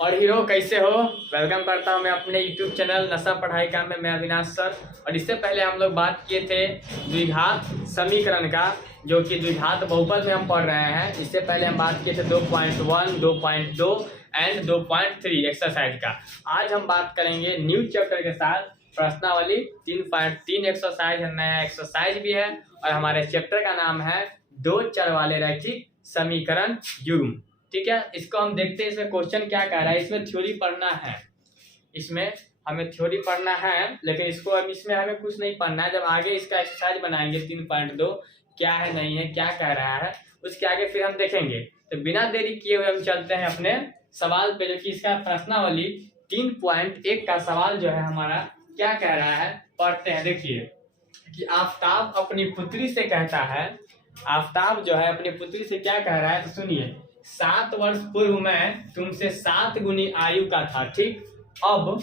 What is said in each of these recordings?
और हीरो कैसे हो। वेलकम करता हूं मैं अपने YouTube चैनल नशा पढ़ाई का में मैं अविनाश सर। और इससे पहले हम लोग बात किए थे द्विघात समीकरण का, जो कि द्विघात बहुपद में हम पढ़ रहे हैं। इससे पहले हम बात किए थे 2.1, 2.2 एंड 2.3 एक्सरसाइज का। आज हम बात करेंगे न्यू चैप्टर के साथ प्रश्नावली 3.3 एक्सरसाइज है, नया एक्सरसाइज भी है। और हमारे चैप्टर का नाम है दो चर वाले रैखिक समीकरण युग्म। ठीक है, इसको हम देखते हैं इसमें क्वेश्चन क्या कह रहा है। इसमें थ्योरी पढ़ना है, इसमें हमें थ्योरी पढ़ना है, लेकिन इसको अब इसमें हमें कुछ नहीं पढ़ना है। जब आगे इसका एक्सरसाइज बनाएंगे 3.2 क्या है नहीं है क्या कह रहा है, उसके आगे फिर हम देखेंगे। तो बिना देरी किए हुए हम चलते हैं अपने सवाल पे, जो कि इसका प्रश्नावली 3.1 का सवाल जो है हमारा क्या कह रहा है, पढ़ते हैं। देखिए कि आफताब अपनी पुत्री से कहता है, आफताब जो है अपनी पुत्री से क्या कह रहा है, तो सुनिए। 7 वर्ष पूर्व मैं तुमसे 7 गुनी आयु का था। ठीक, अब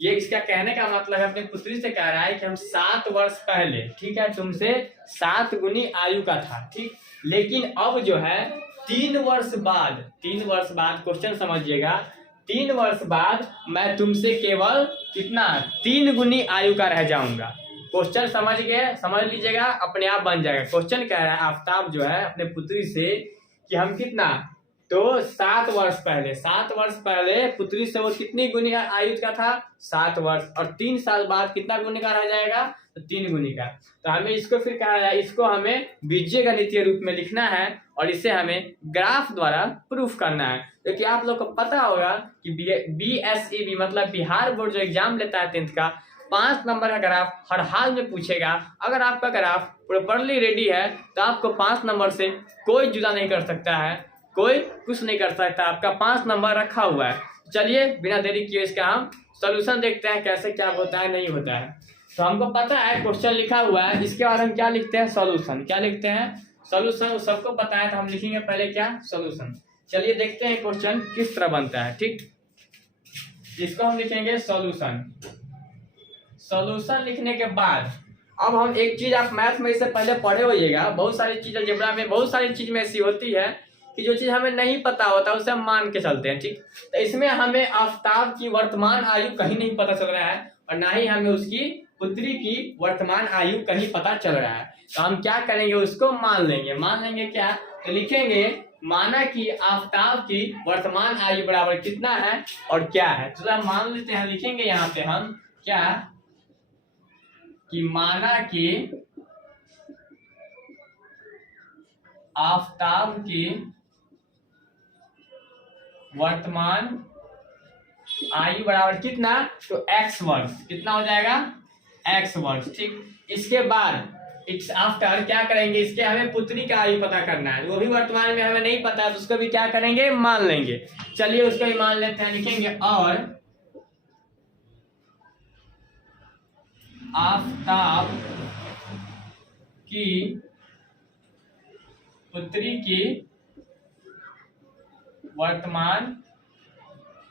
ये इसका कहने का मतलब है, अपनी पुत्री से कह रहा है कि हम 7 वर्ष पहले, ठीक है, तुमसे 7 गुनी आयु का था। ठीक, लेकिन अब जो है 3 वर्ष बाद क्वेश्चन समझिएगा, 3 वर्ष बाद मैं तुमसे केवल कितना 3 गुनी आयु का रह जाऊंगा। क्वेश्चन समझ गए, समझ लीजिएगा, अपने आप बन जाएगा। क्वेश्चन कह रहा है आफताब जो है अपने पुत्री से कि हम कितना, तो 7 वर्ष पहले पुत्री से वो कितनी गुनी आयु का था, 7 वर्ष, और 3 साल बाद कितना गुनी का रह जाएगा, तो 3 गुनी का। तो हमें इसको फिर कहा जाए, इसको हमें बीजगणितीय रूप में लिखना है और इसे हमें ग्राफ द्वारा प्रूफ करना है। क्योंकि आप लोग को पता होगा कि BSEB मतलब बिहार बोर्ड जो एग्जाम लेता है 10th का, 5 नंबर का ग्राफ हर हाल में पूछेगा। अगर आपका ग्राफ प्रॉपरली रेडी है तो आपको 5 नंबर से कोई जुदा नहीं कर सकता है, कोई कुछ नहीं कर सकता, आपका 5 नंबर रखा हुआ है। चलिए बिना देरी किए इसका हम सॉल्यूशन देखते हैं, कैसे क्या होता है नहीं होता है। तो हमको पता है क्वेश्चन लिखा हुआ है, इसके बाद हम क्या लिखते हैं, सॉल्यूशन। क्या लिखते हैं, सॉल्यूशन। सबको पता है, तो हम लिखेंगे पहले क्या, सॉल्यूशन। चलिए देखते हैं क्वेश्चन किस तरह बनता है। ठीक, इसको हम लिखेंगे सॉल्यूशन। सॉल्यूशन लिखने के बाद अब हम एक चीज, आप मैथ में इससे पहले पढ़े होइएगा, बहुत सारी चीज अलजेब्रा में बहुत सारी चीज में ऐसी होती है कि जो चीज हमें नहीं पता होता उसे हम मान के चलते हैं। ठीक, तो इसमें हमें आफताब की वर्तमान आयु कहीं नहीं पता चल रहा है और ना ही हमें उसकी पुत्री की वर्तमान आयु कहीं पता चल रहा है। तो हम क्या करेंगे, उसको मान लेंगे क्या, तो लिखेंगे माना कि आफताब की वर्तमान आयु बराबर कितना है और क्या है। तो हम मान लेते हैं, लिखेंगे यहाँ पे हम क्या, कि माना कि आफताब की वर्तमान आयु बराबर कितना, तो x वर्ष, कितना हो जाएगा, x वर्ष। ठीक, इसके बाद आफ्टर क्या करेंगे, इसके हमें पुत्री का आयु पता करना है, वो भी वर्तमान में हमें नहीं पता है, तो उसको भी क्या करेंगे, मान लेंगे। चलिए उसको भी मान लेते हैं, लिखेंगे और आफताब की पुत्री की वर्तमान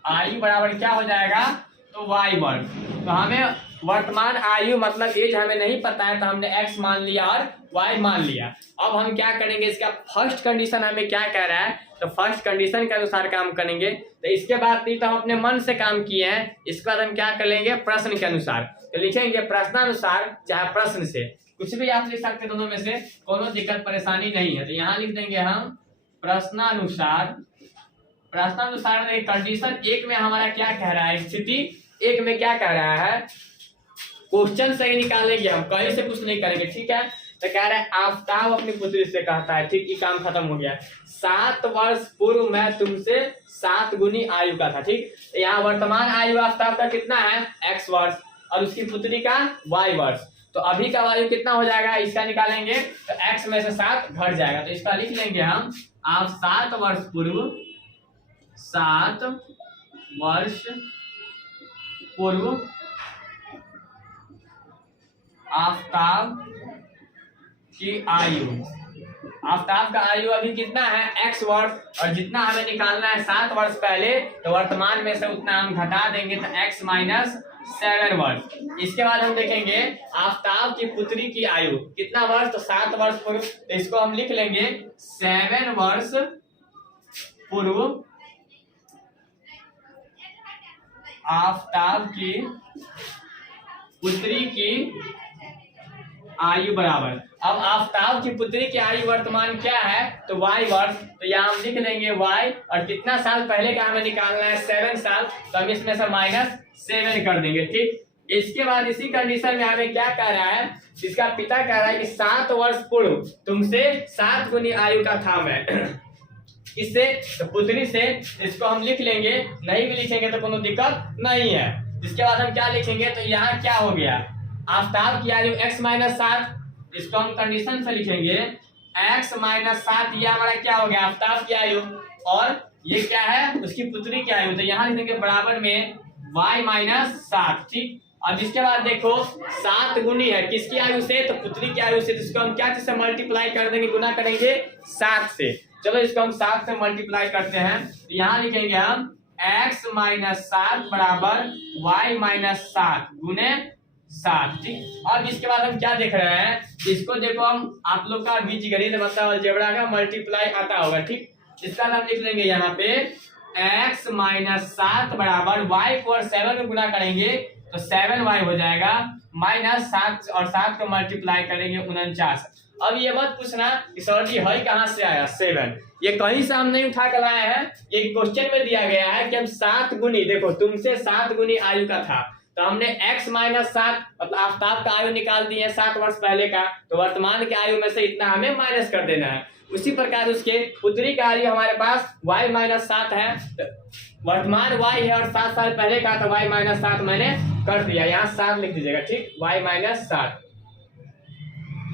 आयु बराबर क्या हो जाएगा, तो y वर्ष। तो हमें वर्तमान आयु मतलब एज हमें नहीं पता है, तो हमने x मान लिया और y मान लिया। अब हम क्या करेंगे, इसका फर्स्ट कंडीशन हमें क्या कह रहा है, तो फर्स्ट कंडीशन के अनुसार काम करेंगे। तो इसके बाद नहीं तो हम अपने मन से काम किए हैं, इसके बाद हम क्या करेंगे, प्रश्न के अनुसार। तो लिखेंगे प्रश्नानुसार, चाहे प्रश्न से, कुछ भी आप लिख सकते, दोनों में से कोनो दिक्कत परेशानी नहीं है। तो यहाँ लिख देंगे हम प्रश्नानुसार। प्रश्नानुसार कंडीशन 1 में हमारा क्या कह रहा है, स्थिति 1 में क्या कह रहा है, क्वेश्चन से ही निकालेंगे हम, कहीं से कुछ नहीं करेंगे। ठीक है, तो कह रहा है आफताब अपनी पुत्री से कहता है, ठीक, ये काम खत्म हो गया। 7 वर्ष पूर्व मैं तुमसे 7 गुनी आयु का था। ठीक, तो यहाँ वर्तमान आयु आफताब का कितना है, x वर्ष, और उसकी पुत्री का y वर्ष। तो अभी का वायु कितना हो जाएगा, इसका निकालेंगे तो x में से 7 घट जाएगा। तो इसका लिख लेंगे हम, आप 7 वर्ष पूर्व आफताब की आयु, आफताब का आयु अभी कितना है, x वर्ष, और जितना हमें निकालना है 7 वर्ष पहले, तो वर्तमान में से उतना हम घटा देंगे, तो x - 7 वर्ष। इसके बाद हम देखेंगे आफताब की पुत्री की आयु कितना वर्ष, तो 7 वर्ष पूर्व। तो इसको हम लिख लेंगे 7 वर्ष पूर्व आफताब की पुत्री की आयु बराबर। अब आफताब की पुत्री की आयु वर्तमान क्या है, तो y वर्ष, तो यहाँ हम लिख लेंगे y, और कितना साल पहले का हमें निकालना है 7 साल, तो हम इसमें से -7 कर देंगे। ठीक, इसके बाद इसी कंडीशन में हमें क्या कह रहा है, इसका पिता कह रहा है कि 7 वर्ष पूर्व तुमसे 7 गुनी आयु का था मैं। इससे तो पुत्री से इसको हम लिख लेंगे, नहीं भी लिखेंगे तो कोई दिक्कत नहीं है। इसके बाद हम क्या लिखेंगे, तो यहाँ क्या हो गया, आफताब की आयु x - 7, इसको हम कंडीशन से लिखेंगे x - 7, ये हमारा क्या हो गया, आफताब की आयु, और ये क्या है, उसकी पुत्री की आयु, तो यहाँ लिखेंगे बराबर में y - 7। ठीक, अब इसके बाद देखो 7 गुनी है किसकी आयु से, तो पुत्री की आयु से, तो इसको हम क्या चीज से मल्टीप्लाई कर देंगे, गुना करेंगे 7 से। चलो इसको हम 7 से मल्टीप्लाई करते हैं, तो यहाँ लिखेंगे हम x - 7 बराबर y - 7 गुने 7। ठीक, अब इसके बाद हम क्या देख रहे हैं, इसको देखो हम आप लोग का बीजगणित मतलब अलजेब्रा का मल्टीप्लाई आता होगा। ठीक, इसका हम लिख लेंगे यहाँ पे x - 7 बराबर y को 7 में गुना करेंगे तो 7y हो जाएगा, -7 और 7 को मल्टीप्लाई करेंगे 49। अब ये मत पूछना कि सर जी है कहाँ से आया 7, ये कहीं से हम नहीं उठा कर लाए हैं, ये क्वेश्चन में दिया गया है कि हम 7 गुनी, देखो तुमसे 7 गुनी आयु का था, तो हमने x - 7 मतलब आफताब का आयु निकाल दिए 7 वर्ष पहले का, तो वर्तमान के आयु में से इतना हमें माइनस कर देना है। उसी प्रकार उसके पुत्री का आयु हमारे पास y - 7 है, तो वर्तमान y है और 7 साल पहले का, तो y - 7 मैंने कर दिया, यहाँ 7 लिख दीजिएगा। ठीक, y - 7,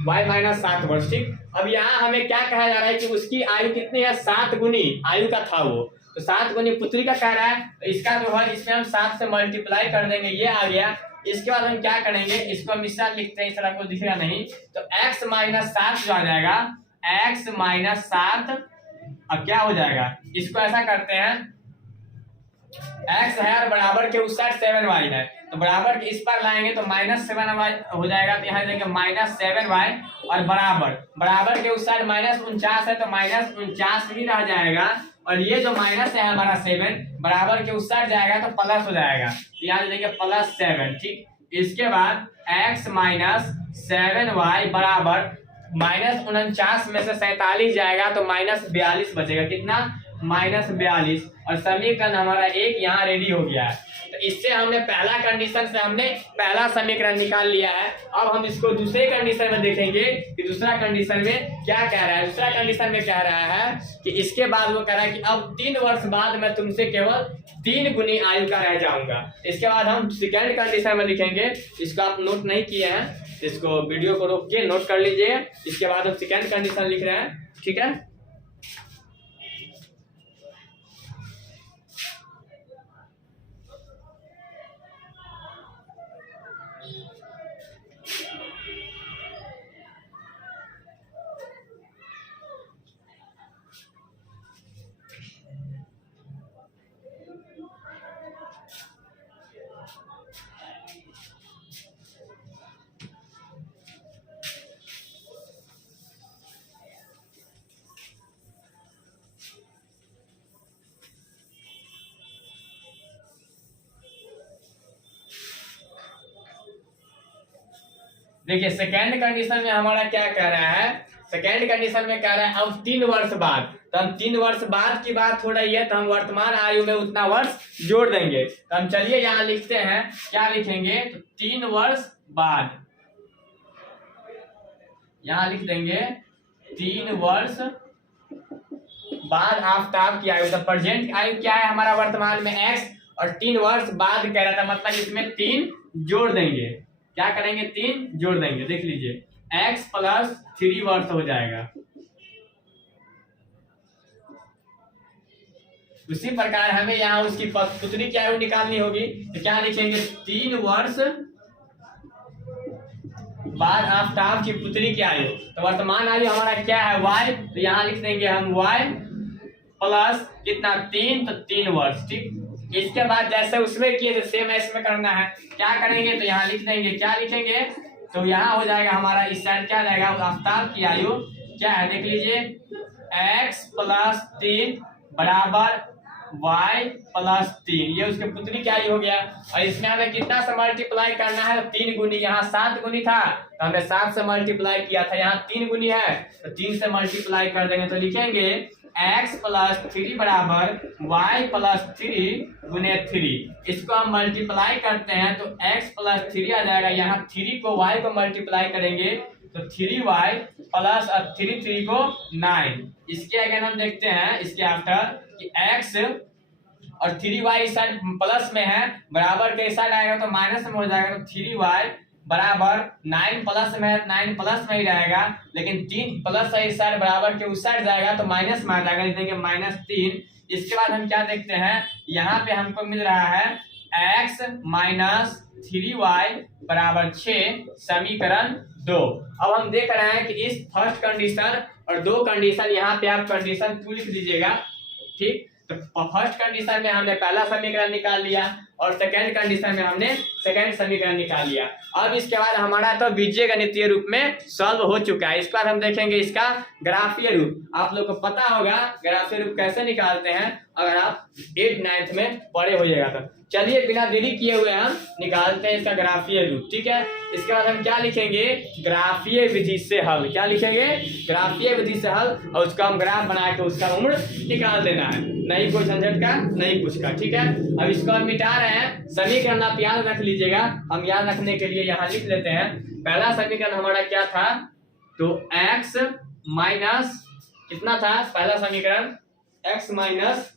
y - 7 वर्ष। ठीक, अब यहाँ हमें क्या कहा जा रहा है कि उसकी आयु कितनी है, 7 गुनी आयु का था वो, तो 7 गुनी पुत्री का कह रहा है, तो इसका जो है इसमें हम 7 से मल्टीप्लाई कर देंगे, ये आ गया। इसके बाद हम क्या करेंगे, इसको हम इस तरह लिखते हैं, इस तरह को दिखेगा नहीं, तो x - 7 जो आ जाएगा, x - 7, अब क्या हो जाएगा, इसको ऐसा करते हैं, x है और बराबर के उस साइड 7y है, तो बराबर के इस पर लाएंगे तो -7y हो जाएगा, तो यहाँ देंगे -7y, और बराबर के उस साइड -49 है, तो -49 ही रह जाएगा, और ये जो माइनस है हमारा 7 बराबर के उस साइड जाएगा तो प्लस हो जाएगा, तो यहाँ देंगे +7। ठीक, इसके बाद x - 7y बराबर -49 में से 47 जाएगा तो -42 बचेगा, कितना, -42, और समीकरण हमारा एक यहाँ रेडी हो गया है। तो इससे हमने पहला कंडीशन से हमने पहला समीकरण निकाल लिया है। अब हम इसको दूसरे कंडीशन में देखेंगे कि दूसरा कंडीशन में क्या कह रहा है। दूसरा कंडीशन में कह रहा है कि इसके बाद वो कह रहा है कि अब 3 वर्ष बाद मैं तुमसे केवल 3 गुनी आयु का रह जाऊंगा। इसके बाद हम सेकेंड कंडीशन में लिखेंगे, इसको आप नोट नहीं किए हैं, इसको वीडियो को रोक के नोट कर लीजिए। इसके बाद हम सेकेंड कंडीशन लिख रहे हैं, ठीक है। देखिए सेकेंड कंडीशन में हमारा क्या कह रहा है, सेकेंड कंडीशन में कह रहा है अब 3 वर्ष बाद, तो हम 3 वर्ष बाद की बात हो रही है तो हम वर्तमान आयु में उतना वर्ष जोड़ देंगे। तो हम चलिए यहाँ लिखते हैं, क्या लिखेंगे, तो 3 वर्ष बाद, यहाँ लिख देंगे 3 वर्ष बाद आफताब की आयु। तो प्रेजेंट आयु क्या है हमारा वर्तमान में x, और 3 वर्ष बाद कह रहा था, मतलब इसमें 3 जोड़ देंगे। क्या करेंगे, 3 जोड़ देंगे। देख लीजिए x + 3 वर्ष हो जाएगा। उसी प्रकार हमें यहाँ उसकी पुत्री की आयु निकालनी होगी, तो क्या लिखेंगे, 3 वर्ष बाद आफताब की पुत्री की आयु। तो वर्तमान आयु हमारा क्या है, y, तो यहाँ लिख देंगे हम y प्लस कितना, 3, तो 3 वर्ष। ठीक, इसके बाद जैसे उसमें किए थे सेम इसमें करना है। क्या करेंगे, तो यहाँ लिख देंगे, क्या लिखेंगे, तो यहाँ हो जाएगा हमारा इस साइड क्या जाएगा, आफताब की आयु क्या है, देख लीजिए x + 3 बराबर y प्लस 3, ये उसके पुत्री क्या ही हो गया। और इसमें हमें कितना से मल्टीप्लाई करना है, तो 3 गुनी, यहाँ 7 गुनी था तो हमने 7 से मल्टीप्लाई किया था, यहाँ 3 गुनी है तो 3 से मल्टीप्लाई कर देंगे तो लिखेंगे x प्लस 3 बराबर y प्लस 3 गुने 3। इसको हम मल्टीप्लाई करते हैं तो x प्लस 3 आ जाएगा, यहाँ 3 को y को मल्टीप्लाई करेंगे तो 3y प्लस 3 को 9। इसके अगर हम देखते हैं इसके आफ्टर कि x और 3y इस साइड प्लस में है, बराबर के इस साइड आएगा तो माइनस में हो जाएगा, तो 3y बराबर 9 प्लस में है, 9 प्लस में ही रहेगा, लेकिन 3 प्लस है इस साइड बराबर के उस साइड जाएगा तो माइनस में आ जाएगा, लिख देंगे -3। इसके बाद हम क्या देखते हैं, यहाँ पे हमको मिल रहा है x माइनस 3y बराबर 6, समीकरण 2। अब हम देख रहे हैं कि इस फर्स्ट कंडीशन और दो कंडीशन, यहाँ पे आप कंडीशन 2 लिख दीजिएगा, ठीक। तो फर्स्ट कंडीशन में हमने पहला समीकरण निकाल लिया और सेकेंड कंडीशन में हमने सेकेंड समीकरण निकाल लिया। अब इसके बाद हमारा तो बीजीय गणितीय रूप में सॉल्व हो चुका है। इसके बाद हम देखेंगे इसका ग्राफीय रूप। आप लोग को पता होगा ग्राफीय रूप कैसे निकालते हैं, अगर आप 8th 9th में पढ़े होइएगा तो। चलिए बिना देरी किए हुए हम निकालते हैं इसका ग्राफीय रूप, ठीक है। इसके बाद हम क्या लिखेंगे, ग्राफीय विधि से हल। क्या लिखेंगे, ग्राफीय विधि से हल, और उसका हम ग्राफ बना के उसका उम्र निकाल देना है, नहीं कोई झंझट का, नहीं कुछ का, ठीक है। अब इसको हम मिटा रहे हैं। समीकरण आप याद रख लीजिएगा, हम याद रखने के लिए यहाँ लिख लेते हैं। पहला समीकरण हमारा क्या था, तो x माइनस कितना था पहला समीकरण, x माइनस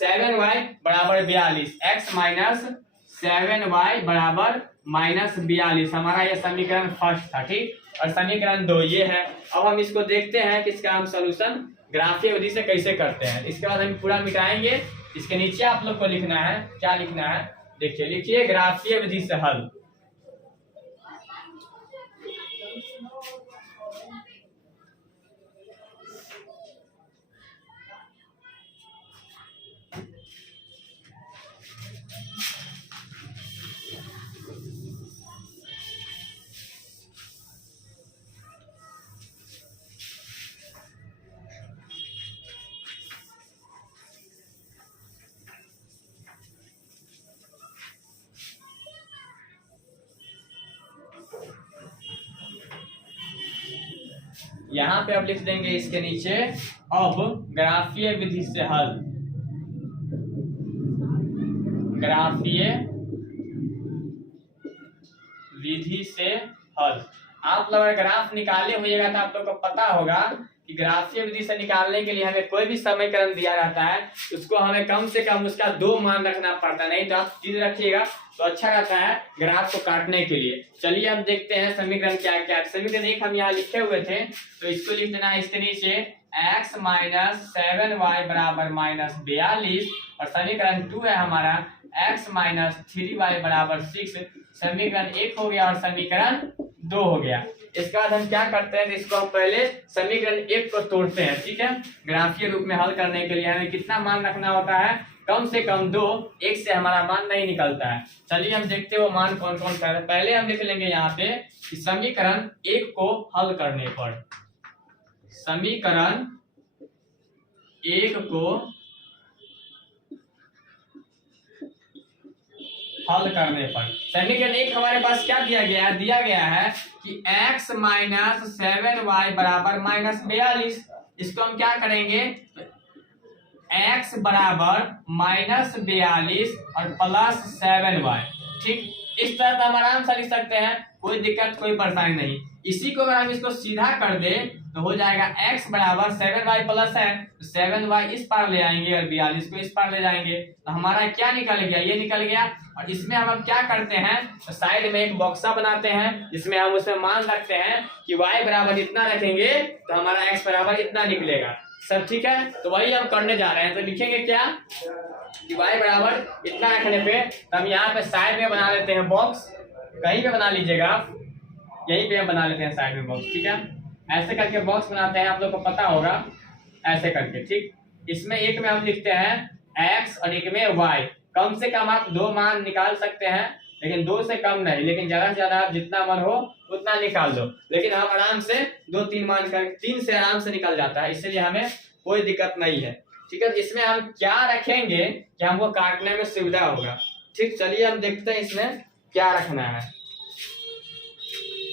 7y बराबर 42, x माइनस 7y बराबर -42 हमारा ये समीकरण फर्स्ट था, ठीक। और समीकरण 2 ये है। अब हम इसको देखते हैं कि इसका हम सॉल्यूशन ग्राफीय विधि से कैसे करते हैं। इसके बाद हम पूरा मिटाएंगे। इसके नीचे आप लोग को लिखना है, क्या लिखना है, देखिए लिखिए ग्राफीय विधि से हल। यहाँ पे अब लिख देंगे इसके नीचे, अब ग्राफीय विधि से हल। ग्राफीय विधि से हल। आप लोग ग्राफ निकाले होइएगा तो आप लोग को पता होगा कि ग्राफीय विधि से निकालने के लिए हमें कोई भी समीकरण दिया रहता है, उसको हमें कम से कम उसका 2 मान रखना पड़ता है, नहीं तो आप 3 रखिएगा तो अच्छा रहता है ग्राफ को काटने के लिए। चलिए अब देखते हैं समीकरण क्या क्या है। समीकरण 1 हम यहाँ लिखे हुए थे, तो इसको लिख देना है इसके नीचे, x माइनस 7y बराबर -42, और समीकरण 2 है हमारा x माइनस 3y बराबर 6। समीकरण 1 हो गया और समीकरण 2 हो गया। इसके बाद हम क्या करते हैं, इसको हम पहले समीकरण 1 को तोड़ते हैं, ठीक है। ग्राफीय रूप में हल करने के लिए हमें कितना मान रखना होता है, कम से कम 2, 1 से हमारा मान नहीं निकलता है। चलिए हम देखते हैं वो मान कौन कौन सा है। पहले हम लिख लेंगे यहाँ पे कि समीकरण 1 को हल करने पर, समीकरण 1 को हल करने पर, समीकरण 1 हमारे पास क्या दिया गया है, दिया गया है कि x माइनस 7y बराबर -42। इसको हम क्या करेंगे, x बराबर -42 और प्लस 7y, ठीक। इस तरह हम आराम से लिख सकते हैं, कोई दिक्कत कोई परेशानी नहीं। इसी को अगर हम इसको सीधा कर दे तो हो जाएगा x बराबर 7y प्लस है, तो 7y इस पार ले आएंगे और 42 को इस पार ले जाएंगे, तो हमारा क्या निकल गया, ये निकल गया। और इसमें हम अब क्या करते हैं, तो साइड में एक बॉक्सा बनाते हैं जिसमें हम उसमें मान रखते हैं कि y बराबर इतना रखेंगे तो हमारा x बराबर इतना निकलेगा। सब ठीक है, तो वही हम करने जा रहे हैं। तो लिखेंगे क्या कि y बराबर इतना रखने पे, तो हम यहाँ पे साइड में बना लेते हैं बॉक्स, कहीं पे बना लीजिएगा आप, यहीं पे हम बना लेते हैं साइड में बॉक्स, ठीक है। ऐसे करके बॉक्स बनाते हैं, आप लोग को पता होगा, ऐसे करके, ठीक। इसमें एक में हम लिखते हैं x और एक में y। कम से कम आप 2 मान निकाल सकते हैं, लेकिन 2 से कम नहीं, लेकिन ज्यादा से ज्यादा आप जितना मन हो उतना निकाल दो। लेकिन हम आराम से 2-3 मान कर 3 से आराम से निकल जाता है, इसलिए हमें कोई दिक्कत नहीं है। ठीक है, इसमें हम क्या रखेंगे कि हमको काटने में सुविधा होगा। ठीक, चलिए हम देखते हैं इसमें क्या रखना है।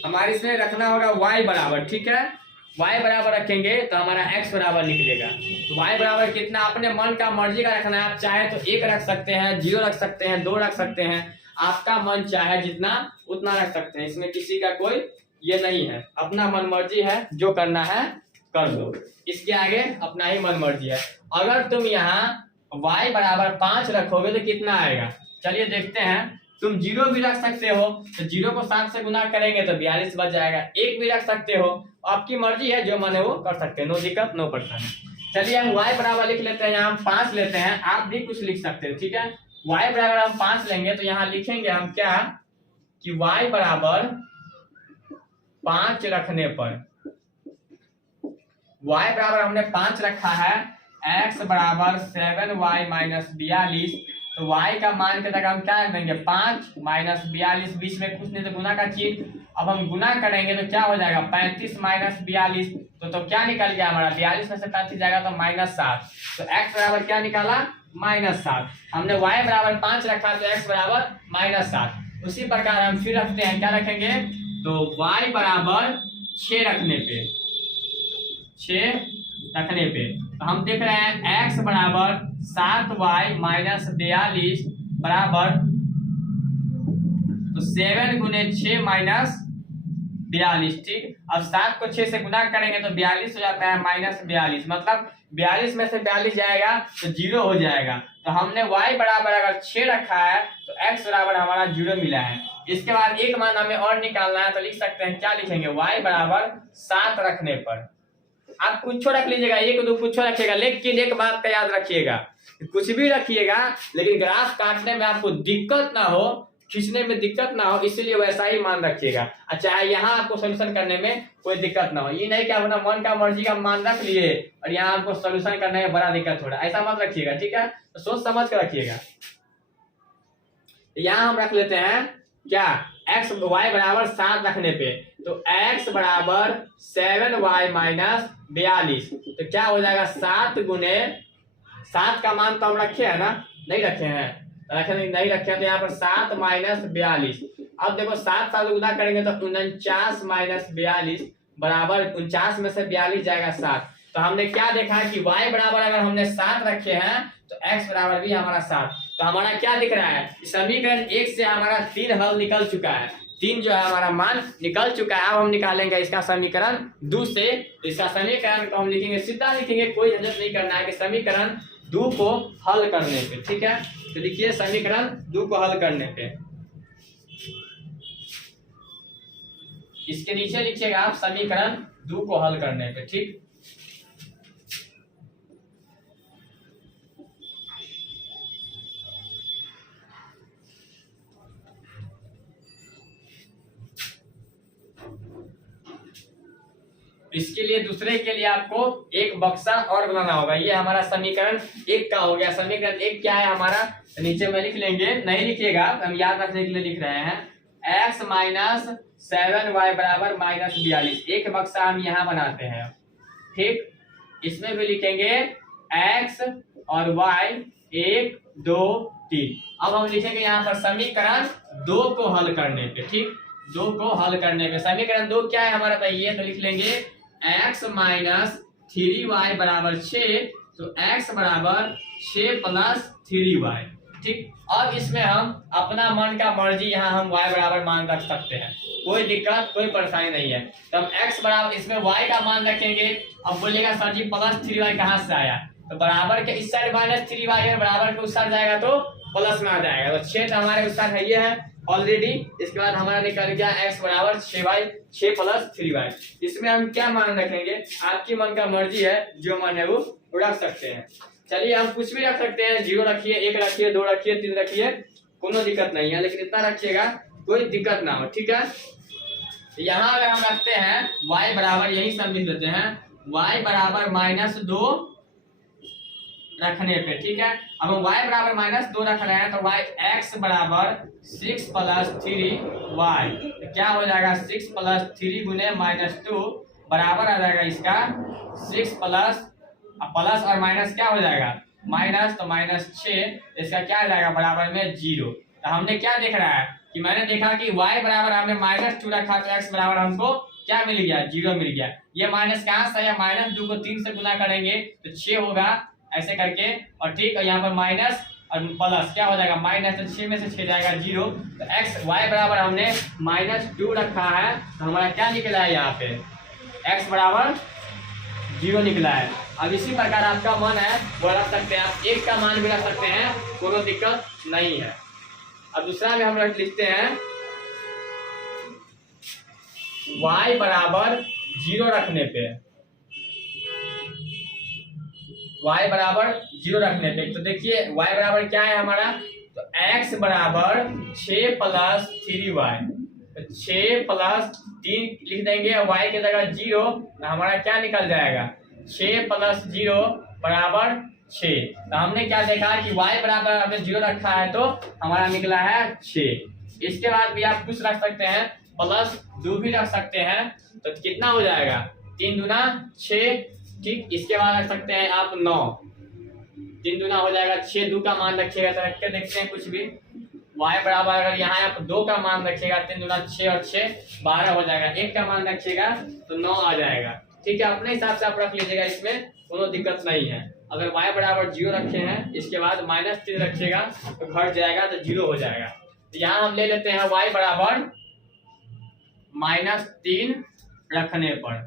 हमारे इसमें रखना होगा y बराबर, ठीक है, y बराबर रखेंगे तो हमारा x बराबर निकलेगा। तो y बराबर कितना अपने मन का मर्जी का रखना है। आप चाहे तो 1 रख सकते हैं, 0 रख सकते हैं, 2 रख सकते हैं, आपका मन चाहे जितना उतना रख सकते हैं। इसमें किसी का कोई ये नहीं है, अपना मन मर्जी है, जो करना है कर लो, इसके आगे अपना ही मन मर्जी है। अगर तुम यहाँ y बराबर 5 रखोगे तो कितना आएगा, चलिए देखते हैं। तुम 0 भी रख सकते हो, तो 0 को 7 से गुना करेंगे तो 42 बच जाएगा। 1 भी रख सकते हो, आपकी मर्जी है, जो मन है वो कर सकते हैं, नो दिक्कत, नो परेशानी। चलिए हम y बराबर लिख लेते हैं, यहाँ हम 5 लेते हैं, आप भी कुछ लिख सकते हैं, ठीक है। y बराबर हम 5 लेंगे तो यहाँ लिखेंगे हम क्या कि y बराबर 5 रखने पर, y बराबर हमने 5 रखा है, x बराबर 7y माइनस 42, तो y का मान के तक हम क्या रख देंगे 5 माइनस 42, बीच में कुछ नहीं तो गुना का चिन्ह। अब हम गुना करेंगे तो क्या हो जाएगा 35 माइनस 42, तो क्या निकल गया हमारा 42 में से 35 जाएगा तो -7। तो x बराबर क्या निकाला -7। हमने y बराबर 5 रखा तो x बराबर -7। उसी प्रकार हम फिर रखते हैं, क्या रखेंगे तो y बराबर 6 रखने पे, 6 रखने पे तो हम देख रहे हैं x बराबर 7y माइनस 42 बराबर, तो 7 गुने 6 माइनस 42। ठीक, अब 7 को 6 से गुना करेंगे तो 42 हो जाता है, -42, मतलब 42 में से 42 जाएगा तो 0 हो जाएगा। तो हमने y बराबर अगर 6 रखा है तो x बराबर हमारा 0 मिला है। इसके बाद एक मान हमें और निकालना है, तो लिख सकते हैं, क्या लिखेंगे y बराबर 7 रखने पर, आप कुछ रख लीजिएगा, 1 2 कुछ रखिएगा, लेकिन एक बात का याद रखिएगा, कुछ भी रखिएगा लेकिन ग्राफ काटने में आपको दिक्कत ना हो, खींचने में दिक्कत ना हो, इसीलिए वैसा ही मान रखिएगा। अच्छा, यहाँ आपको सोल्यूशन करने में कोई दिक्कत ना हो, ये नहीं कि अपना मन का मर्जी का मान रख लिए और यहाँ आपको सोल्यूशन करने में बड़ा दिक्कत हो रहा है, ऐसा मत रखिएगा, ठीक है, तो सोच समझ कर रखिएगा। यहाँ हम रख लेते हैं क्या x y बराबर 7 रखने पे, तो x बराबर 7y माइनस 42, तो क्या हो जाएगा 7 गुने 7 का मान तो हम रखे हैं ना, नहीं रखे हैं, नहीं रखे हैं, तो यहाँ पर 7 माइनस 42। अब देखो 7 साल गुना करेंगे तो 49 माइनस 42 बराबर 49 में से 42 जाएगा 7। तो हमने क्या देखा कि y बराबर अगर हमने 7 रखे हैं तो x बराबर भी हमारा 7। तो हमारा क्या दिख रहा है, समीकरण 1 से हमारा 3 हल निकल चुका है, 3 जो है हमारा मान निकल चुका है। अब हम निकालेंगे इसका समीकरण 2 से, इसका समीकरण को हम लिखेंगे, सीधा लिखेंगे, कोई झंझट नहीं करना है कि समीकरण 2 को हल करने पे, ठीक है। तो लिखिए समीकरण 2 को हल करने पे, इसके नीचे लिखिएगा आप समीकरण 2 को हल करने पे, ठीक। इसके लिए दूसरे के लिए आपको एक बक्सा और बनाना होगा। ये हमारा समीकरण 1 का हो गया। समीकरण 1 क्या है हमारा, तो नीचे में लिख लेंगे, नहीं लिखिएगा, हम याद रखने के लिए लिख रहे हैं, x माइनस 7y बराबर माइनस 42। एक बक्सा हम यहाँ बनाते हैं, ठीक। इसमें भी लिखेंगे x और y 1 2 3। अब हम लिखेंगे यहाँ पर समीकरण 2 को हल करने पे, ठीक, 2 को हल करने पे। समीकरण 2 क्या है हमारा, बताइए, तो लिख लेंगे x माइनस 3y बराबर 6, तो x बराबर 6 प्लस 3y, ठीक। अब इसमें हम अपना मन का मर्जी यहाँ हम y बराबर मान रख सकते हैं, कोई दिक्कत कोई परेशानी नहीं है। तो हम x बराबर इसमें y का मान रखेंगे। अब बोलेगा सर जी प्लस 3y कहाँ से आया, तो बराबर के इस साइड माइनस 3y है, बराबर के उस साइड जाएगा तो प्लस में आ जाएगा। तो 6 तो हमारे उस साइड है, ये है ऑलरेडी। इसके बाद हमारा निकल गया x बराबर 6 प्लस 3y। इसमें हम क्या मान रखेंगे, आपकी मन का मर्जी है, जो मन है वो रख सकते हैं। चलिए हम कुछ भी रख सकते हैं, 0 रखिए, 1 रखिए, 2 रखिए, 3 रखिए, कोनो दिक्कत नहीं है, लेकिन इतना रखिएगा कोई दिक्कत ना हो, ठीक है। यहाँ अगर हम रखते हैं y बराबर, यही सब लिख देते हैं, y बराबर -2 रखने पे, ठीक है। अब हम y बराबर -2 रख रहे हैं, तो x बराबर 6 प्लस 3y, तो क्या हो जाएगा 6 प्लस 3 गुने -2 बराबर आ जाएगा इसका 6 प्लस अब प्लस और माइनस क्या हो जाएगा, माइनस, तो माइनस 6, इसका क्या आ जाएगा बराबर में 0। तो हमने क्या देख रहा है कि मैंने देखा कि y बराबर हमने -2 रखा तो x बराबर हमको क्या मिल गया, 0 मिल गया। ये माइनस कहाँ से आया, -2 को 3 से गुना करेंगे तो 6 होगा ऐसे करके, और ठीक, और यहाँ पर माइनस और प्लस क्या हो जाएगा, माइनस, तो 6 में से 6 जाएगा 0। तो y बराबर हमने -2 रखा है, तो हमारा क्या निकला है यहाँ पे, x बराबर 0 निकला है। अब इसी प्रकार आपका मन है वो रख सकते हैं, आप 1 का मान भी रख सकते हैं, कोई दिक्कत नहीं है। अब दूसरा में हम लिखते हैं y बराबर 0 रखने पे, y बराबर 0 रखने पे, तो देखिए y बराबर क्या है हमारा, तो x बराबर 6 + 3y, तो 6 + 3 लिख देंगे, y की जगह 0, तो हमारा क्या निकल जाएगा, 6 + 0 बराबर 6। तो हमने क्या देखा कि y बराबर हमने 0 रखा है तो हमारा निकला है 6। इसके बाद भी आप कुछ रख सकते हैं, +2 भी रख सकते हैं, तो कितना हो जाएगा, 3 दूना 6, ठीक। इसके बाद रख सकते हैं आप 9, 3 दूना हो जाएगा 6, 2 का मान रखिएगा तो रख के देखते हैं कुछ भी। y बराबर अगर यहाँ आप 2 का मान रखिएगा, 3 दूना 6 और 6 12 हो जाएगा, 1 का मान रखिएगा तो 9 आ जाएगा, ठीक है। अपने हिसाब से आप रख लीजिएगा, इसमें कोनो दिक्कत नहीं है। अगर y बराबर 0 रखे हैं, इसके बाद -3 रखिएगा तो घट जाएगा तो 0 हो जाएगा। तो यहाँ हम ले लेते हैं y बराबर -3 रखने पर,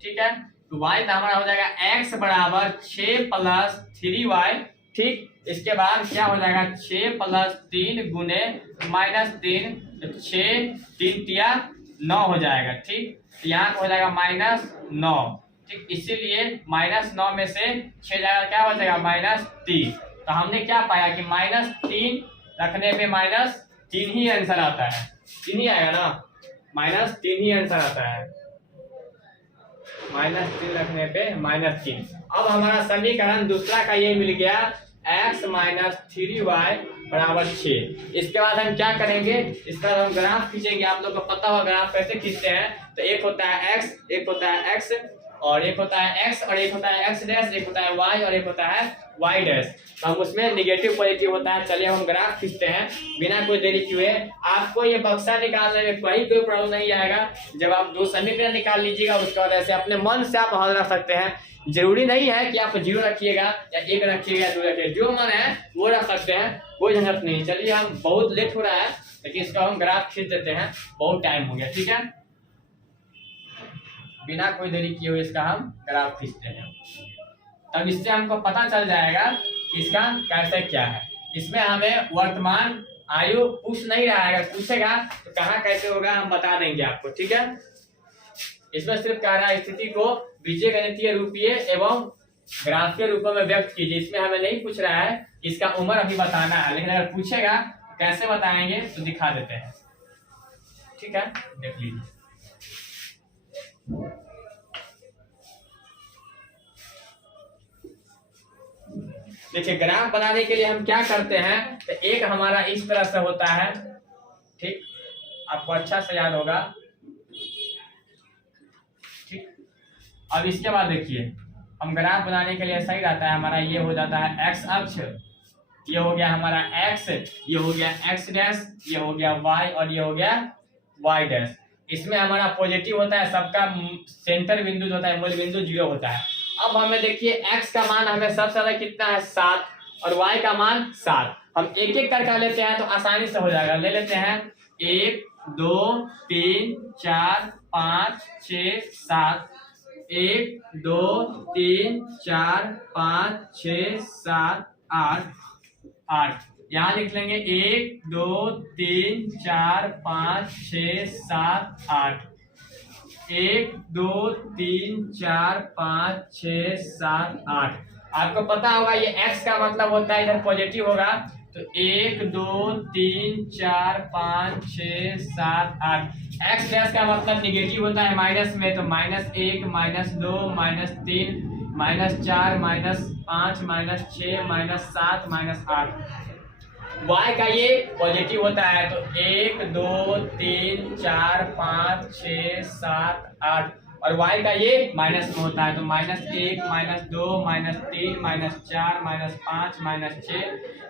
ठीक है। तो y तो हमारा हो जाएगा x बराबर 6 + 3y, ठीक। इसके बाद क्या हो जाएगा, 6 + 3 गुने -3, तो 6 3 तिया 9 हो जाएगा, ठीक। तो यहाँ हो जाएगा -9, ठीक। इसीलिए -9 में से 6 जाएगा, क्या हो जाएगा, -3। तो हमने क्या पाया कि -3 रखने पे -3 ही आंसर आता है, 3 ही आएगा ना, -3 ही आंसर आता है, -3 रखने पे -3। अब हमारा समीकरण दूसरा का ये मिल गया, x - 3y बराबर 6। इसके बाद हम क्या करेंगे, इसका हम ग्राफ खींचेंगे। आप लोग को पता होगा ग्राफ कैसे खींचते हैं, तो एक होता है x, एक होता है x, और एक होता है x, और एक होता है x डैश, एक होता है y, और एक होता है y डैश। तो हम उसमें निगेटिव पॉजिटिव होता है। चलिए हम ग्राफ खींचते हैं बिना कोई देरी किए। आपको ये बक्सा निकालने में कोई प्रॉब्लम नहीं आएगा। जब आप 2 समीकरण निकाल लीजिएगा, उसके बाद ऐसे अपने मन से आप हल रख सकते हैं। जरूरी नहीं है कि आप 0 रखिएगा या 1 रखिएगा, 2 रखिएगा, जो मन है वो रख सकते हैं, कोई झंझट नहीं। चलिए हम बहुत लेट हो रहा है, लेकिन इसका हम ग्राफ खींच देते हैं, बहुत टाइम हो गया, ठीक है। बिना कोई देरी किए हुए इसका हम ग्राफ खींचते हैं, तब इससे हमको पता चल जाएगा कि इसका कैसे क्या है। इसमें हमें वर्तमान आयु पूछ नहीं रहा है, अगर पूछेगा तो कहाँ कैसे होगा हम बता देंगे आपको, ठीक है। इसमें सिर्फ कह रहा है स्थिति को बीजगणितीय रूपीय एवं ग्राफीय रूपों में व्यक्त कीजिए। इसमें हमें नहीं पूछ रहा है कि इसका उम्र अभी बताना है, लेकिन अगर पूछेगा तो कैसे बताएंगे तो दिखा देते हैं, ठीक है। देख लीजिए, देखिए ग्राफ बनाने के लिए हम क्या करते हैं, तो एक हमारा इस तरह से होता है, ठीक, आपको अच्छा से याद होगा, ठीक। अब इसके बाद देखिए हम ग्राफ बनाने के लिए सही रहता है हमारा, ये हो जाता है x अक्ष, ये हो गया हमारा x, ये हो गया x डैश, ये हो गया y, और ये हो गया y डैश। इसमें हमारा पॉजिटिव होता है, सबका सेंटर बिंदु जो होता है, मूल बिंदु 0 होता है। अब हमें देखिए x का मान हमें सबसे ज्यादा कितना है, 7, और y का मान 7। हम एक एक करके लेते हैं तो आसानी से हो जाएगा। ले लेते हैं 1 2 3 4 5 6 7, 1 2 3 4 5 6 7 8। यहाँ लिख लेंगे 1 2 3 4 5 6 7 8, 1 2 3 4 5 6 7 8। आपको पता होगा ये x का मतलब होता है, इधर पॉजिटिव होगा तो 1 2 3 4 5 6 7 8। x डैश का मतलब निगेटिव होता है माइनस में, तो -1 -2 -3 -4 -5 -6 -7 -8। y का ये पॉजिटिव होता है तो 1 2 3 4 5 6 7 8, और y का ये माइनस में होता है, तो -1 -2 -3 -4 -5 -6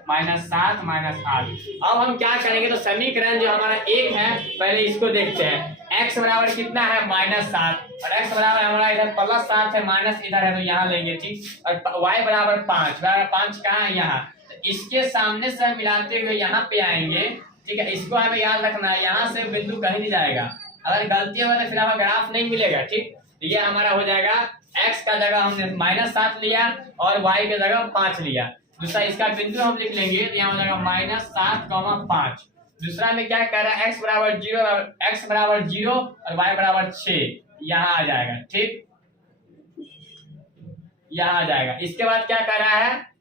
-7 -8। अब हम क्या करेंगे, तो समीकरण जो हमारा एक है पहले इसको देखते हैं। x बराबर कितना है -7 और x बराबर हमारा इधर +7 है, माइनस इधर है तो यहाँ लेंगे, ठीक। और y बराबर 5, बराबर 5 कहाँ है यहाँ, तो इसके सामने से हम मिलाते हुए यहाँ पे आएंगे, ठीक है। इसको हमें याद रखना है, यहाँ से बिंदु कहीं नहीं जाएगा, अगर गलती होगा तो फिर हमें ग्राफ नहीं मिलेगा, ठीक। तो ये हमारा हो जाएगा x का जगह हमने -7 लिया और y के जगह 5 लिया। दूसरा इसका बिंदु हम लिख लेंगे, तो यहाँ हो जाएगा -7, 5। दूसरा में क्या कह रहा है, x बराबर 0 और y बराबर 6, यहाँ आ जाएगा, ठीक, यहाँ आ जाएगा। इसके बाद क्या कह रहा है,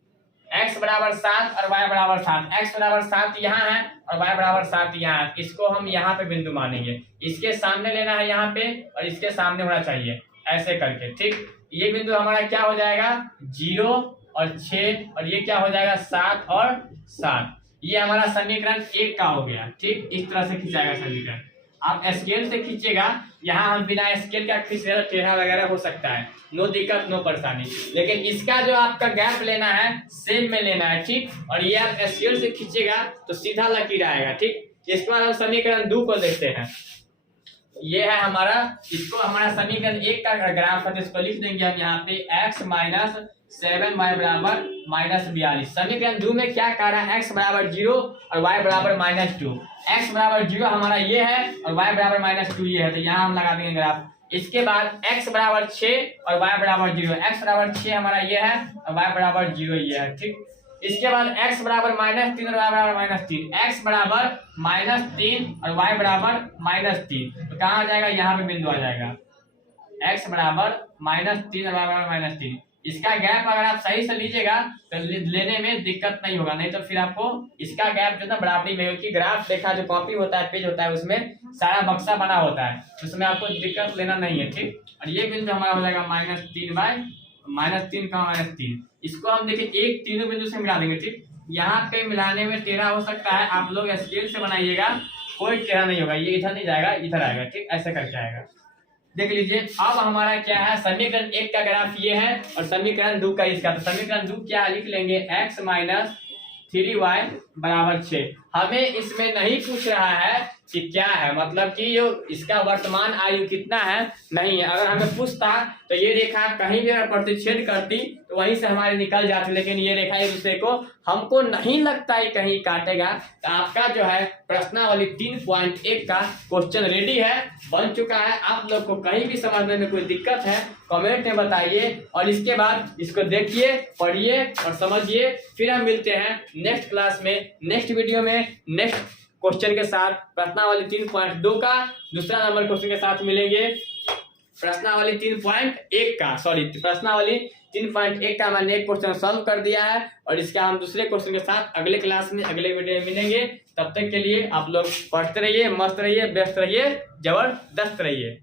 x बराबर 7 और y बराबर 7, x बराबर 7 यहाँ है और y बराबर 7 यहाँ है, इसको हम यहाँ पे बिंदु मानेंगे। इसके सामने लेना है यहाँ पे और इसके सामने होना चाहिए, ऐसे करके, ठीक। ये बिंदु हमारा क्या हो जाएगा 0 और 6 और ये क्या हो जाएगा 7 और 7। ये हमारा समीकरण 1 का हो गया, ठीक। इस तरह से खिंचाएगा समीकरण। आप स्केल से खींचेगा, यहाँ हम बिना स्केल का खींच रहे टेढ़ा वगैरह हो सकता है, नो दिक्कत नो परेशानी। लेकिन इसका जो आपका गैप लेना है सेम में लेना है, ठीक। और ये आप स्केल से खींचेगा तो सीधा लकीर आएगा, ठीक। इसके बाद हम समीकरण 2 को देखते हैं। ये है हमारा, इसको हमारा समीकरण 1 का ग्राफ है, इसको लिख देंगे हम यहाँ पे x -7 y बराबर -42। समीकरण 2 में क्या कह रहा है, x बराबर 0 और y बराबर -2। x बराबर 0 हमारा ये है और y बराबर -2 ये है, तो यहाँ हम लगा देंगे ग्राफ। इसके बाद x बराबर 6 और y बराबर 0, x बराबर 6 हमारा ये है और y बराबर 0 ये है, ठीक। इसके बाद x बराबर -3 और y बराबर -3, x बराबर -3 और y बराबर -3, तो कहाँ आ जाएगा, यहाँ पे बिंदु आ जाएगा, x बराबर -3 और y बराबर -3। इसका गैप अगर आप सही से लीजिएगा तो लेने में दिक्कत नहीं होगा, नहीं तो फिर आपको इसका गैप जो है बराबरी में, क्योंकि ग्राफ देखा जो कॉपी होता है, पेज होता है, उसमें सारा बक्सा बना होता है, उसमें आपको दिक्कत लेना नहीं है, ठीक। और ये बिंदु हमारा हो जाएगा -3 का -3। इसको हम देखिए एक तीनों बिंदु से मिला देंगे, ठीक। यहाँ पे मिलाने में टेढ़ा हो सकता है, आप लोग स्केल से बनाइएगा, कोई टेढ़ा नहीं होगा, ये इधर नहीं जाएगा, इधर आएगा, ठीक, ऐसे करके आएगा। देख लीजिए अब हमारा क्या है, समीकरण 1 का ग्राफ ये है और समीकरण 2 का इसका। तो समीकरण 2 क्या लिख लेंगे, x - 3y बराबर 6। हमें इसमें नहीं पूछ रहा है कि क्या है, मतलब कि जो इसका वर्तमान आयु कितना है, नहीं है। अगर हमें पूछता तो ये रेखा कहीं भी अगर प्रतिच्छेद करती तो वहीं से हमारे निकल जाती, लेकिन ये रेखा एक दूसरे को हमको नहीं लगता है कहीं काटेगा। तो आपका जो है प्रश्नावली 3.1 का क्वेश्चन रेडी है, बन चुका है। आप लोग को कहीं भी समझने में कोई दिक्कत है कमेंट में बताइए, और इसके बाद इसको देखिए, पढ़िए और समझिए। फिर हम मिलते हैं नेक्स्ट क्लास में, नेक्स्ट वीडियो में, नेक्स्ट क्वेश्चन के साथ। प्रश्नावली 3.2 का दूसरा नंबर क्वेश्चन के साथ मिलेंगे। प्रश्नावली 3.1 का, सॉरी, प्रश्नावली 3.1 का मैंने एक क्वेश्चन सॉल्व कर दिया है और इसका हम दूसरे क्वेश्चन के साथ अगले क्लास में, अगले वीडियो में मिलेंगे। तब तक के लिए आप लोग पढ़ते रहिए, मस्त रहिए, व्यस्त रहिए, जबरदस्त रहिए।